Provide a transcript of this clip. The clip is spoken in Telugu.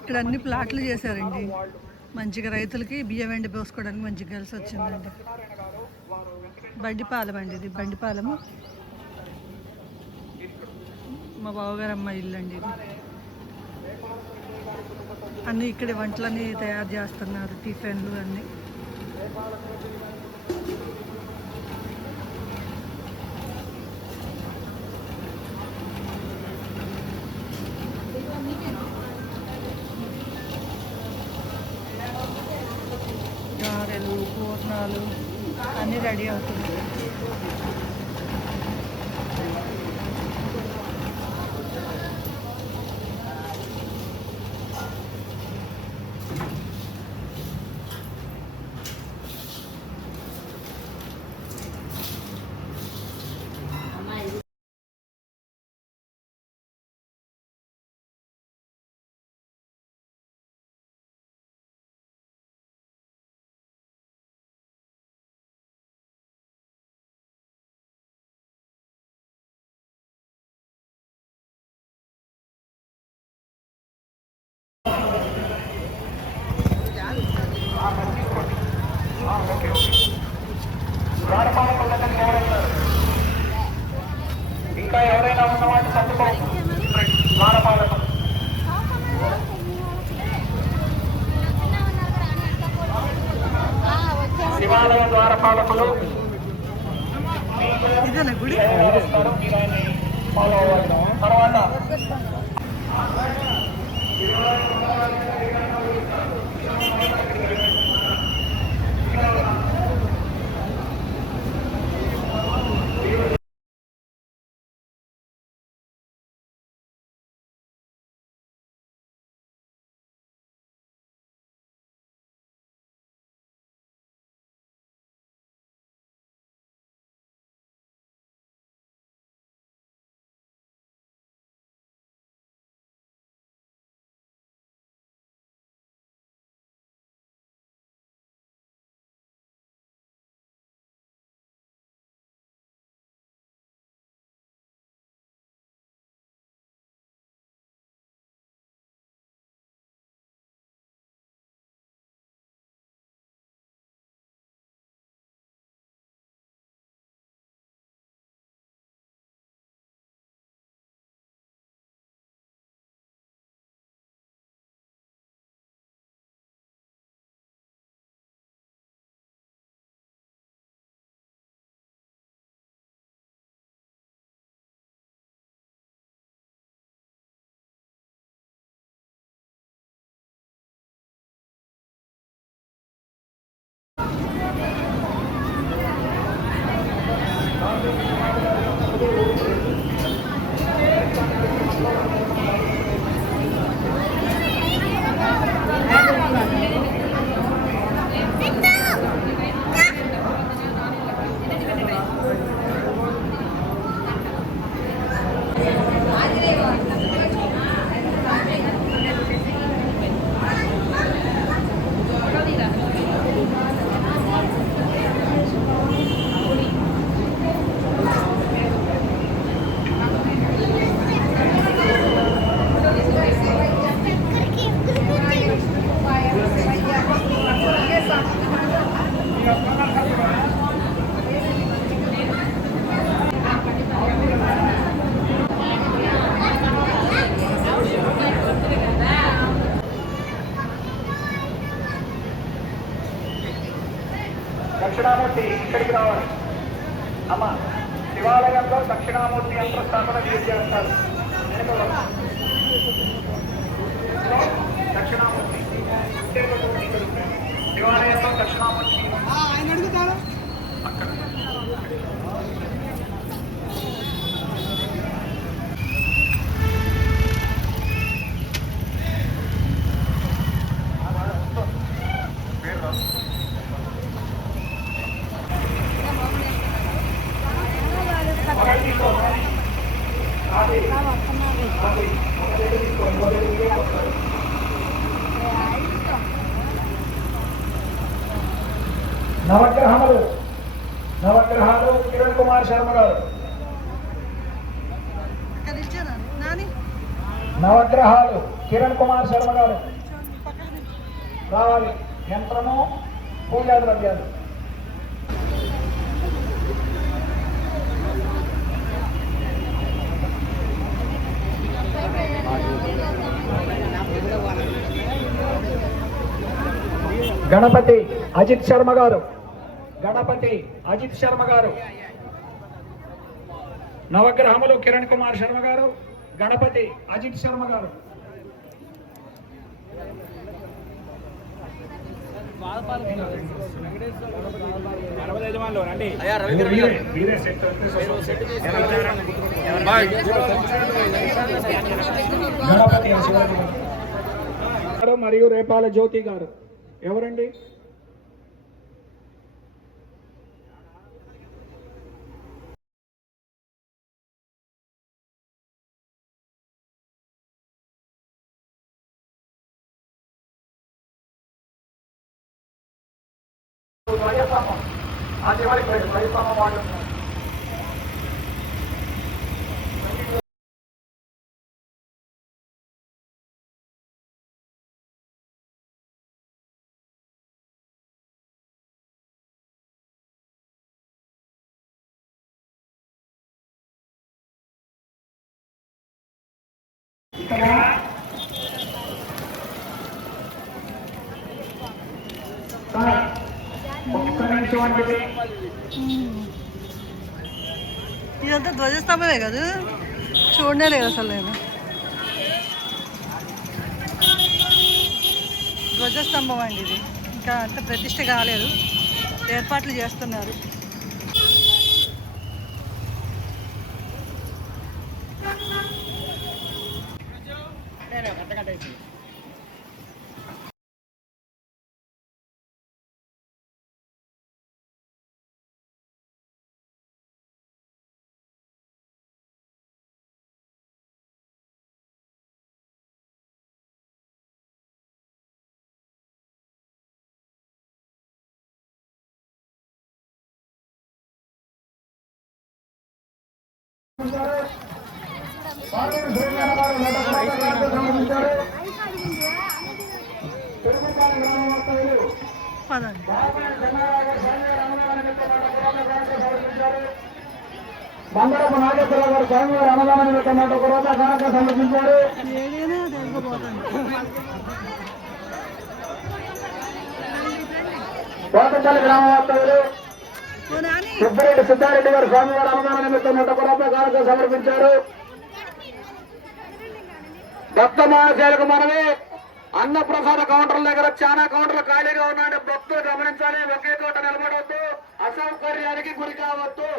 ఇక్కడ అన్ని ప్లాట్లు చేశారండి. మంచిగా రైతులకి బియ్యం ఎండి పోసుకోవడానికి మంచిగా కలిసి వచ్చిందండి. బండిపాలెం అండి, ఇది బండిపాలెము. మా బావగారు అమ్మ ఇల్లు అండి ఇది. అన్నీ ఇక్కడ వంటలన్నీ తయారు చేస్తున్నారు, టిఫిన్లు అన్నీ. గారెలు, పూర్ణాలు అన్నీ రెడీ అవుతున్నాయి. ఇంకా ఎవరైనా ఉన్నవాళ్ళు తప్పుకోండి. ద్వారపాలకం శివాలయ ద్వారపాలకులు ఫాలో అవ్వాలి. తర్వాత దక్షిణామూర్తి ఇక్కడికి రావాలి. అమ్మ, శివాలయంలో దక్షిణామూర్తి యంత్రస్థాపన చేస్తారు. దక్షిణామూర్తి శివాలయంలో దక్షిణామూర్తి ఆయన అడుగుతారు అక్కడ. నవగ్రహాలు కిరణ్ కుమార్ శర్మ గారు. నవగ్రహాలు కిరణ్ కుమార్ శర్మ గారు రావాలి. యంత్రము పూజా ద్రవ్యాలు. గణపతి అజిత్ శర్మ గారు, గణపతి అజిత్ శర్మ గారు, నవగ్రహములు కిరణ్ కుమార్ శర్మ గారు, గణపతి అజిత్ శర్మ గారు. మరియు రేపాల జ్యోతి గారు ఎవరండి? ఇదంతా ధ్వజస్తంభమే కదా, చూడనే లేదు అసలు నేను. ధ్వజస్తంభం అండి ఇది, ఇంకా అంత ప్రతిష్ట కాలేదు, ఏర్పాట్లు చేస్తున్నారు. పదండి. బంగారపు నాగేశ్వరరావు గారు స్వామివారి అన్నదాన నిమిత్తం తర్వాత కానుక సమర్పించారు. ఏదైనా తెలియకపోతాను. కోటపల్లి గ్రామ వాస్తవ్యులు సుబ్బరెడ్డి సిద్ధారెడ్డి గారు స్వామివారి అన్నదాన నిమిత్తం తర్వాత కానుక సమర్పించారు. భక్త మహాశయులకు మనవి, అన్నప్రసాద కౌంటర్ల దగ్గర చాలా కౌంటర్లు ఖాళీగా ఉన్నాయని భక్తులు గమనించాలి. ఒకే చోట నిలబడవద్దు, అసౌకర్యానికి గురి కావద్దు.